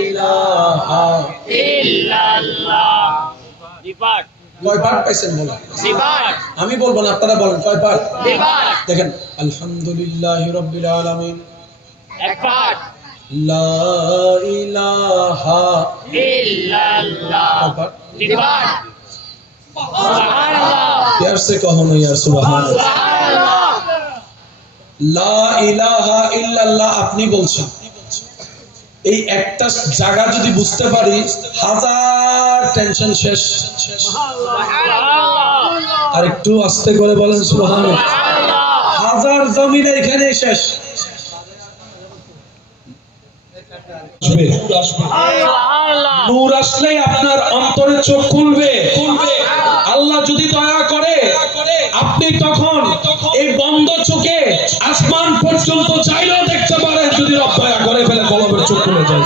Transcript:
ইলাহা ইল্লাল্লাহ। বিপাক কয় পাঠ পাইছেন বলা? বিপাক আমি বলবো না, আপনারা বলেন কয় পাঠ? বিপাক দেখেন, আলহামদুলিল্লাহি রাব্বিল আলামিন, এক পাঠ লা ইলাহা ইল্লাল্লাহ। কয় পাঠ? বিপাক সুবহানাল্লাহ प्यार से कहो ना यार सुभान अल्लाह। সুবহানাল্লাহ। লা ইলাহা ইল্লাল্লাহ আপনি বলছেন, এই একটা জায়গা যদি বুঝতে পারি হাজার টেনশন শেষ। সুবহানাল্লাহ আর একটু আস্তে করে বলেন সুবহানাল্লাহ। হাজার জমিনে এখানে শেষ। সুবহানাল্লাহ। নূর আসলে আপনার অন্তরে চোখ খুলবে। আল্লাহ যদি দয়া করে আপনি তখন এই বন্ধ চোখে আসমান পর্যন্ত চাইলেও দেখতে পারেন, যদি রব দয়া করে ফেলে কলবের চোখ খুলে যায়।